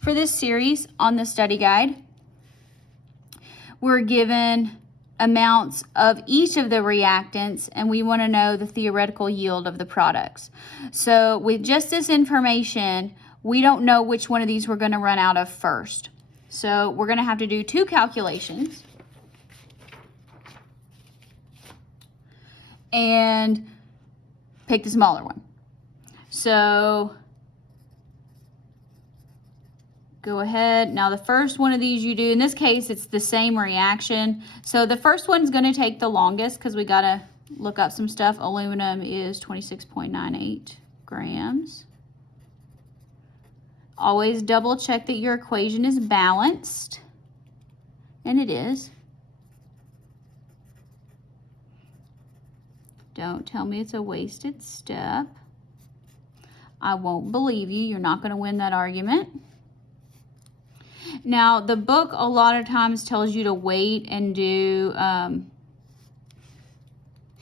for this series on the study guide, we're given amounts of each of the reactants, and we want to know the theoretical yield of the products. So with just this information, we don't know which one of these we're going to run out of first. So we're going to have to do two calculations and pick the smaller one. So go ahead. Now the first one of these you do, in this case, it's the same reaction. So the first one's going to take the longest because we got to look up some stuff. Aluminum is 26.98 grams. Always double check that your equation is balanced. And it is. Don't tell me it's a wasted step. I won't believe you. You're not going to win that argument. Now, the book a lot of times tells you to wait and do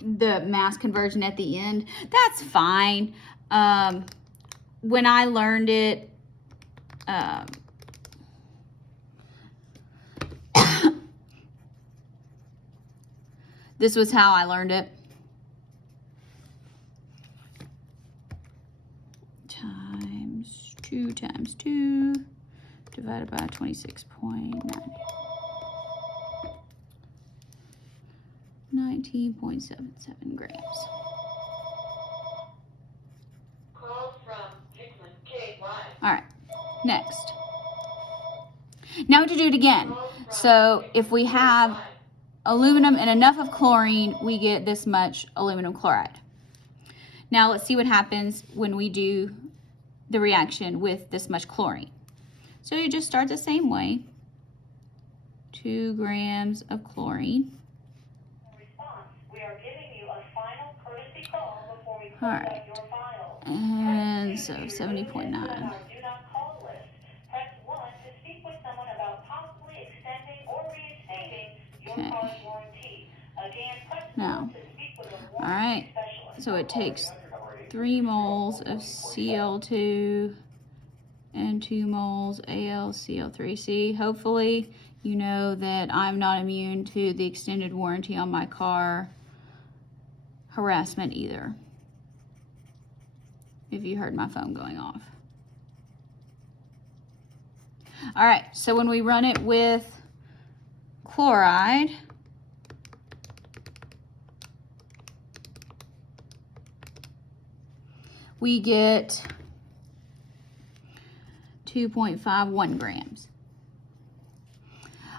the mass conversion at the end. That's fine. When I learned it, this was how I learned it. Times 2 times 2 divided by 26.9. 19.77 grams. All right, next. Now we have to do it again. So if we have aluminum and enough of chlorine, we get this much aluminum chloride. Now let's see what happens when we do the reaction with this much chlorine. So you just start the same way. 2 grams of chlorine. In response, we are giving you a final courtesy call before we All close right. out your files. And so Press 2 to 70.9. do not call list. Press 1 to speak with someone about possibly extending or reinstating your car's warranty. Again, press 1 to speak with a warranty specialist. So it takes 3 moles of Cl2 and 2 moles AlCl3. See, hopefully you know that I'm not immune to the extended warranty on my car harassment either, if you heard my phone going off. All right, so when we run it with chloride, we get 2.51 grams.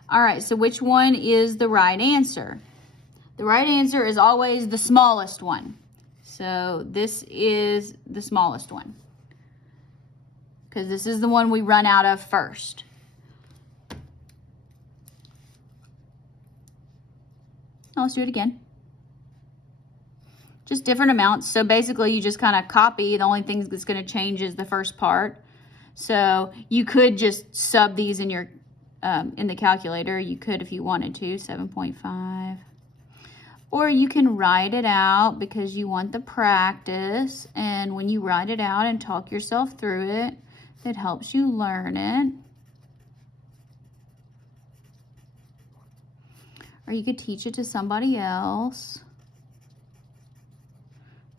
All right, so which one is the right answer? The right answer is always the smallest one. So this is the smallest one, because this is the one we run out of first. Now let's do it again. Just different amounts. So basically you just kind of copy. The only thing that's going to change is the first part. So you could just sub these in your in the calculator. You could if you wanted to, 7.5. Or you can write it out because you want the practice. And when you write it out and talk yourself through it, it helps you learn it. Or you could teach it to somebody else.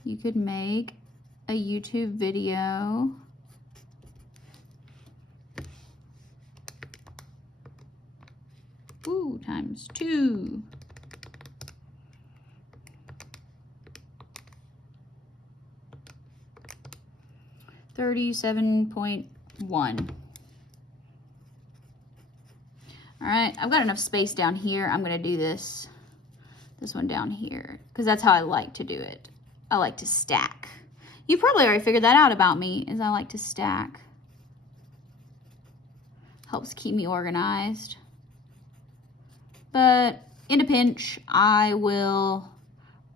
You could make a YouTube video. Ooh, times 2. $37.1. All right, I've got enough space down here. I'm gonna do this one down here, because that's how I like to do it. I like to stack. You probably already figured that out about me, is I like to stack. Helps keep me organized. But in a pinch, I will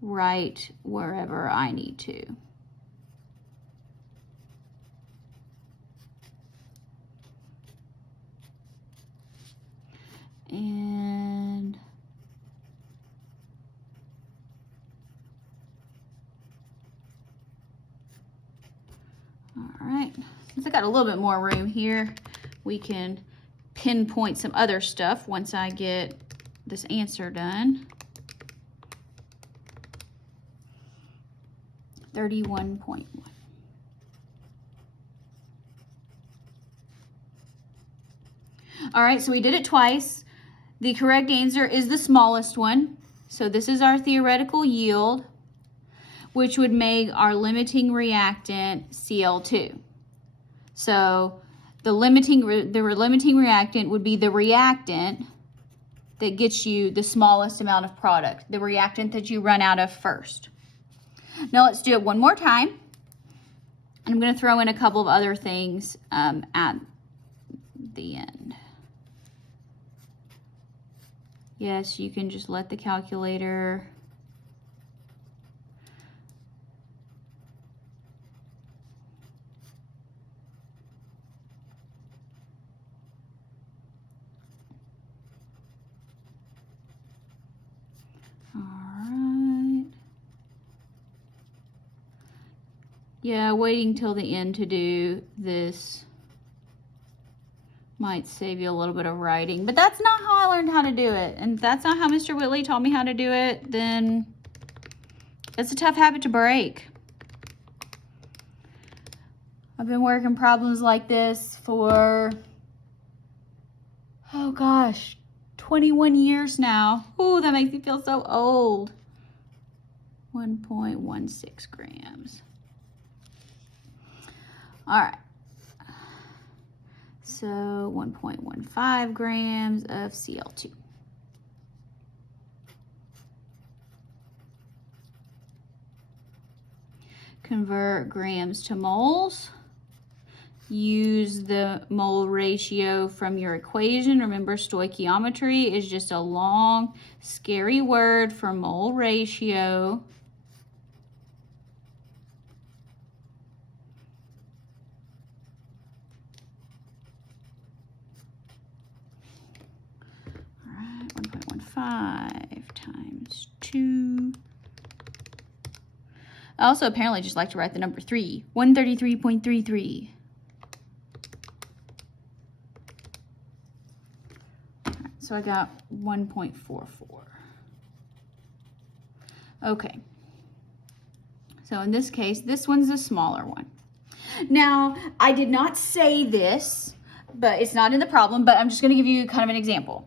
write wherever I need to. And all right, since I got a little bit more room here, we can pinpoint some other stuff once I get this answer done. 31.1. All right, so we did it twice. The correct answer is the smallest one. So this is our theoretical yield, which would make our limiting reactant Cl2. So the limiting reactant would be the reactant that gets you the smallest amount of product, the reactant that you run out of first. Now let's do it one more time. I'm going to throw in a couple of other things at the end. Yes, you can just let the calculator Yeah, waiting till the end to do this might save you a little bit of writing, but that's not how I learned how to do it. And if that's not how Mr. Whitley taught me how to do it, then it's a tough habit to break. I've been working problems like this for, oh gosh, 21 years now. Ooh, that makes me feel so old. 1.16 grams. All right, so 1.15 grams of Cl2. Convert grams to moles. Use the mole ratio from your equation. Remember, stoichiometry is just a long, scary word for mole ratio. All right, 1.15 times 2. I also apparently just like to write the number 3. 133.33. So I got 1.44. Okay. So in this case, this one's the smaller one. Now, I did not say this, but it's not in the problem, but I'm just going to give you kind of an example.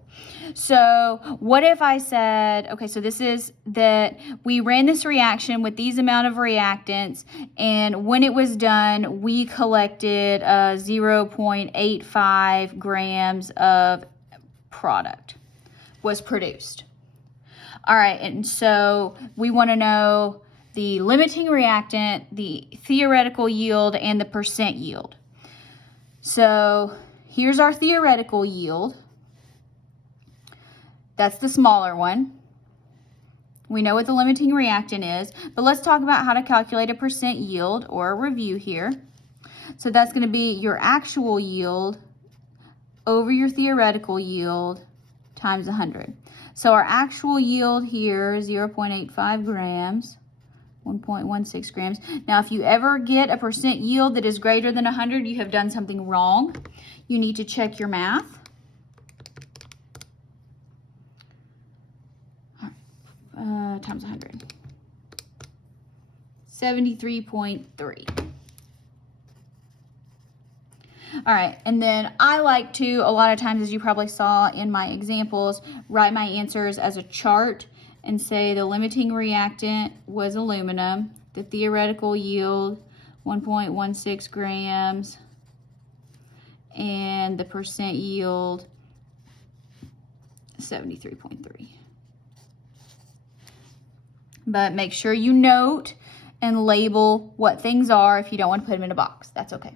So what if I said, okay, so this is that we ran this reaction with these amount of reactants, and when it was done, we collected 0.85 grams of product was produced. All right, and so we want to know the limiting reactant, the theoretical yield, and the percent yield. So here's our theoretical yield. That's the smaller one. We know what the limiting reactant is, but let's talk about how to calculate a percent yield, or a review here. So that's going to be your actual yield over your theoretical yield times 100. So our actual yield here is 0.85 grams, 1.16 grams. Now, if you ever get a percent yield that is greater than 100, you have done something wrong. You need to check your math. Times 100. 73.3. All right, and then I like to, a lot of times, as you probably saw in my examples, write my answers as a chart and say the limiting reactant was aluminum, the theoretical yield 1.16 grams, and the percent yield 73.3. But make sure you note and label what things are if you don't want to put them in a box. That's okay.